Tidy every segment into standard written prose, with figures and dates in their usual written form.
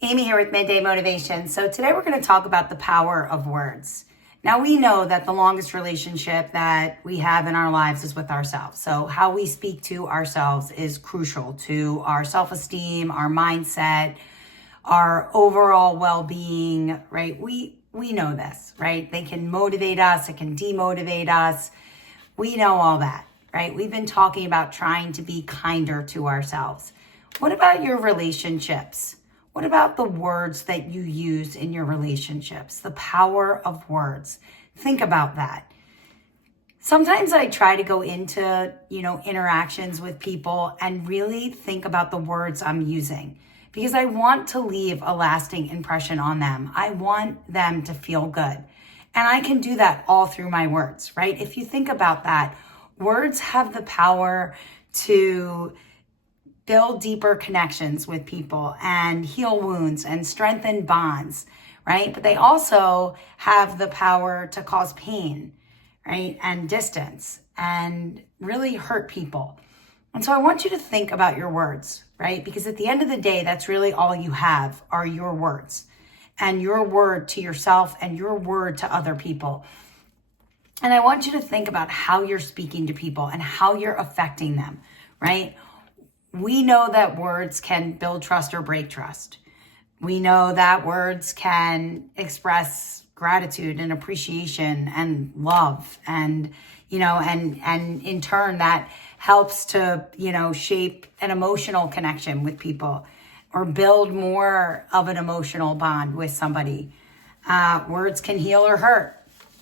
Amy here with Midday Motivation. So today we're going to talk about the power of words. Now we know that the longest relationship that we have in our lives is with ourselves. So how we speak to ourselves is crucial to our self-esteem, our mindset, our overall well-being, right? We know this, right? They can motivate us, it can demotivate us. We know all that, right? We've been talking about trying to be kinder to ourselves. What about your relationships? What about the words that you use in your relationships? The power of words. Think about that. Sometimes I try to go into, interactions with people and really think about the words I'm using because I want to leave a lasting impression on them. I want them to feel good. And I can do that all through my words, right? If you think about that, words have the power to build deeper connections with people and heal wounds and strengthen bonds, right? But they also have the power to cause pain, right? And distance and really hurt people. And so I want you to think about your words, right? Because at the end of the day, that's really all you have are your words and your word to yourself and your word to other people. And I want you to think about how you're speaking to people and how you're affecting them, right? We know that words can build trust or break trust. We know that words can express gratitude and appreciation and love and in turn that helps to, shape an emotional connection with people or build more of an emotional bond with somebody. Words can heal or hurt.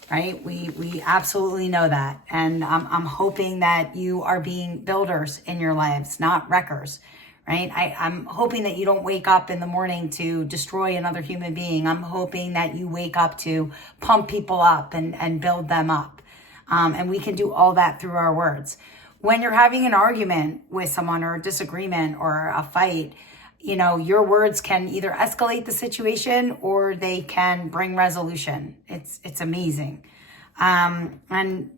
Right? We absolutely know that. And I'm hoping that you are being builders in your lives, not wreckers, right? I'm hoping that you don't wake up in the morning to destroy another human being. I'm hoping that you wake up to pump people up and build them up. And we can do all that through our words. When you're having an argument with someone or a disagreement or a fight, your words can either escalate the situation or they can bring resolution. It's amazing. And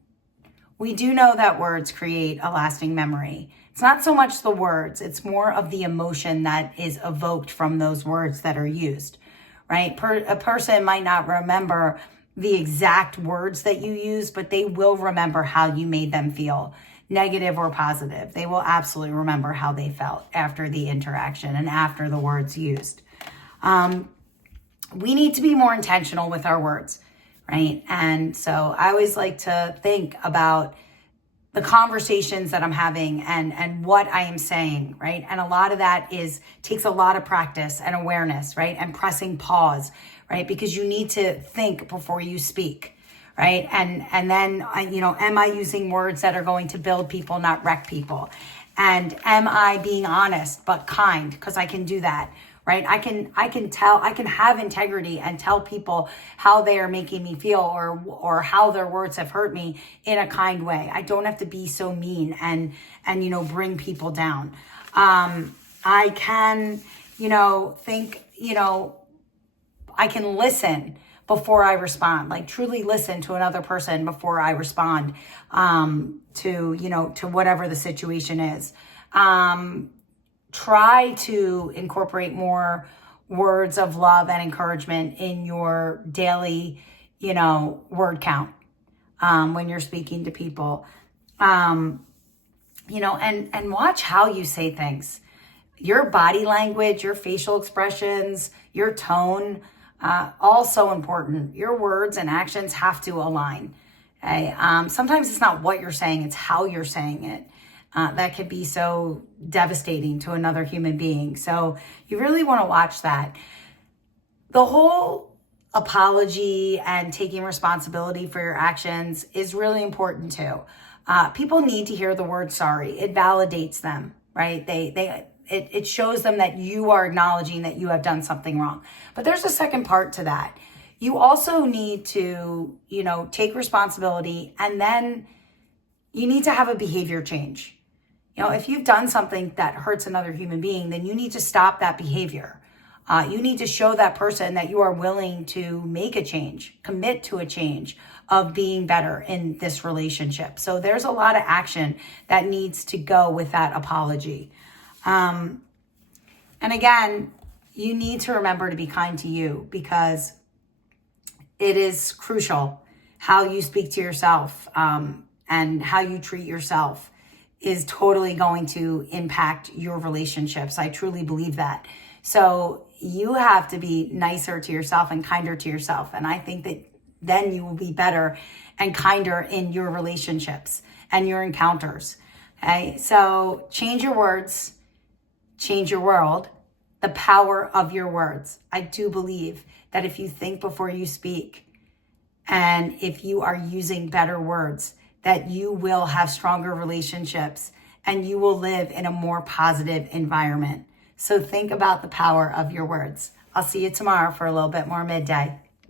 we do know that words create a lasting memory. It's not so much the words, it's more of the emotion that is evoked from those words that are used, right? A person might not remember the exact words that you use, but they will remember how you made them feel. Negative or positive. They will absolutely remember how they felt after the interaction and after the words used. We need to be more intentional with our words, right? And so I always like to think about the conversations that I'm having and what I am saying, right? And a lot of that takes a lot of practice and awareness, right? And pressing pause, right? Because you need to think before you speak. Right. And then, am I using words that are going to build people, not wreck people? And am I being honest, but kind? Because I can do that. Right. I can have integrity and tell people how they are making me feel or how their words have hurt me in a kind way. I don't have to be so mean and bring people down. I can, I can listen before I respond, like truly listen to another person before I respond to whatever the situation is. Try to incorporate more words of love and encouragement in your daily, word count when you're speaking to people. And watch how you say things. Your body language, your facial expressions, your tone, all so important. Your words and actions have to align. Okay? Sometimes it's not what you're saying, it's how you're saying it. That could be so devastating to another human being. So you really want to watch that. The whole apology and taking responsibility for your actions is really important too. People need to hear the word sorry. It validates them, right? It shows them that you are acknowledging that you have done something wrong. But there's a second part to that. You also need to, take responsibility, and then you need to have a behavior change. If you've done something that hurts another human being, then you need to stop that behavior. You need to show that person that you are willing to make a change, commit to a change of being better in this relationship. So there's a lot of action that needs to go with that apology. And again, you need to remember to be kind to you, because it is crucial how you speak to yourself, and how you treat yourself is totally going to impact your relationships. I truly believe that. So you have to be nicer to yourself and kinder to yourself. And I think that then you will be better and kinder in your relationships and your encounters. Okay. So change your words, change your world, the power of your words. I do believe that if you think before you speak, and if you are using better words, that you will have stronger relationships and you will live in a more positive environment. So think about the power of your words. I'll see you tomorrow for a little bit more midday.